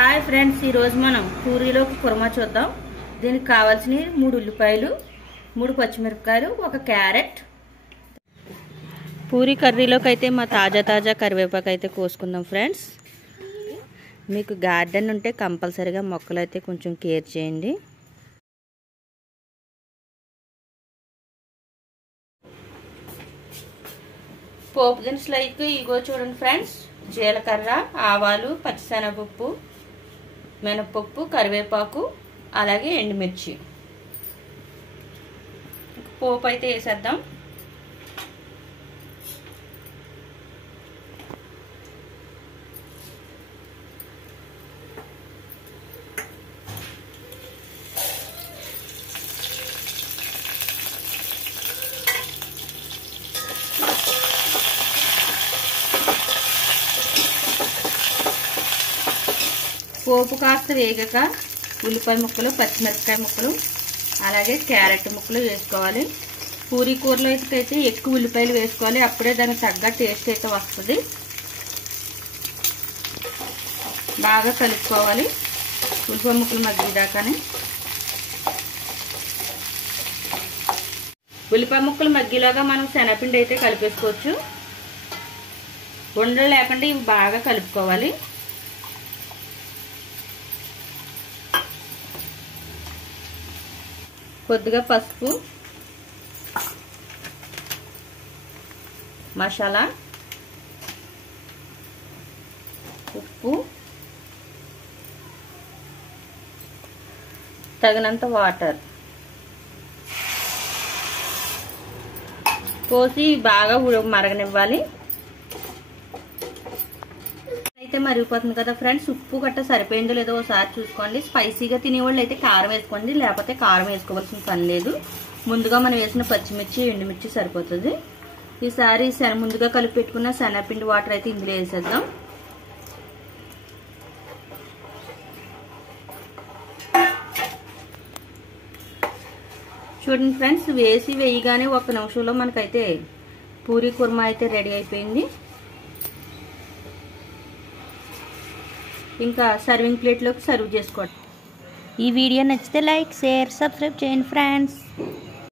Hi friends, ఈరోజు మనం పూరీలోకి కుర్మా చూద్దాం. దీనికి కావాల్సిన 3 ఉల్లిపాయలు, 3 పచ్చిమిరపకాయలు, 1 క్యారెట్. పూరీ కర్రీలోకి అయితే మా తాజా కరివేపాకు అయితే కోసుకుందాం ఫ్రెండ్స్. మీకు గార్డెన్ ఉంటే కంపల్సరీగా మొక్కలు అయితే కొంచెం కేర్ చేయండి. పోపు దినుసులు అయితే ఇగో చూడండి ఫ్రెండ్స్. జీలకర్ర, ఆవాలు, పచ్చిశనగపప్పు, మినపప్పు, కరివేపాకు, అలాగే ఎండుమిర్చి. పోపు అయితే వేసేద్దాం. పోపు కాస్త వేగాక ఉల్లిపాయ ముక్కలు, పచ్చిమిరపకాయ ముక్కలు, అలాగే క్యారెట్ ముక్కలు వేసుకోవాలి. పూరీ కూరలో అయితే ఎక్కువ ఉల్లిపాయలు వేసుకోవాలి, అప్పుడే దానికి తగ్గ టేస్ట్ అయితే వస్తుంది. బాగా కలుపుకోవాలి ఉల్లిపాయ ముక్కలు మగ్గేదాకానే. ఉల్లిపాయ ముక్కలు మగ్గేలాగా మనం శనగపిండి అయితే కలిపేసుకోవచ్చు. ఉండలు లేకుండా ఇవి బాగా కలుపుకోవాలి. కొద్దిగా పసుపు, మసాలా, ఉప్పు, తగినంత వాటర్ పోసి బాగా మరగనివ్వాలి. అయితే మరిగిపోతుంది కదా ఫ్రెండ్స్. ఉప్పు గట్ట సరిపోయిందో లేదో ఒకసారి చూసుకోండి. స్పైసీగా తినేవాళ్ళు అయితే కారం వేసుకోండి, లేకపోతే కారం వేసుకోవాల్సిన పని లేదు. ముందుగా మనం వేసిన పచ్చిమిర్చి, ఎండుమిర్చి సరిపోతుంది. ఈసారి ముందుగా కలిపి పెట్టుకున్న శనగపిండి వాటర్ అయితే ఇందులో వేసేద్దాం. చూడండి ఫ్రెండ్స్, వేయగానే 1 నిమిషంలో మనకైతే పూరీ కుర్మా అయితే రెడీ అయిపోయింది. ఇంకా సర్వింగ్ ప్లేట్లోకి సర్వ్ చేసుకోండి. ఈ వీడియో నచ్చితే లైక్, షేర్, సబ్స్క్రైబ్ చేయండి ఫ్రెండ్స్.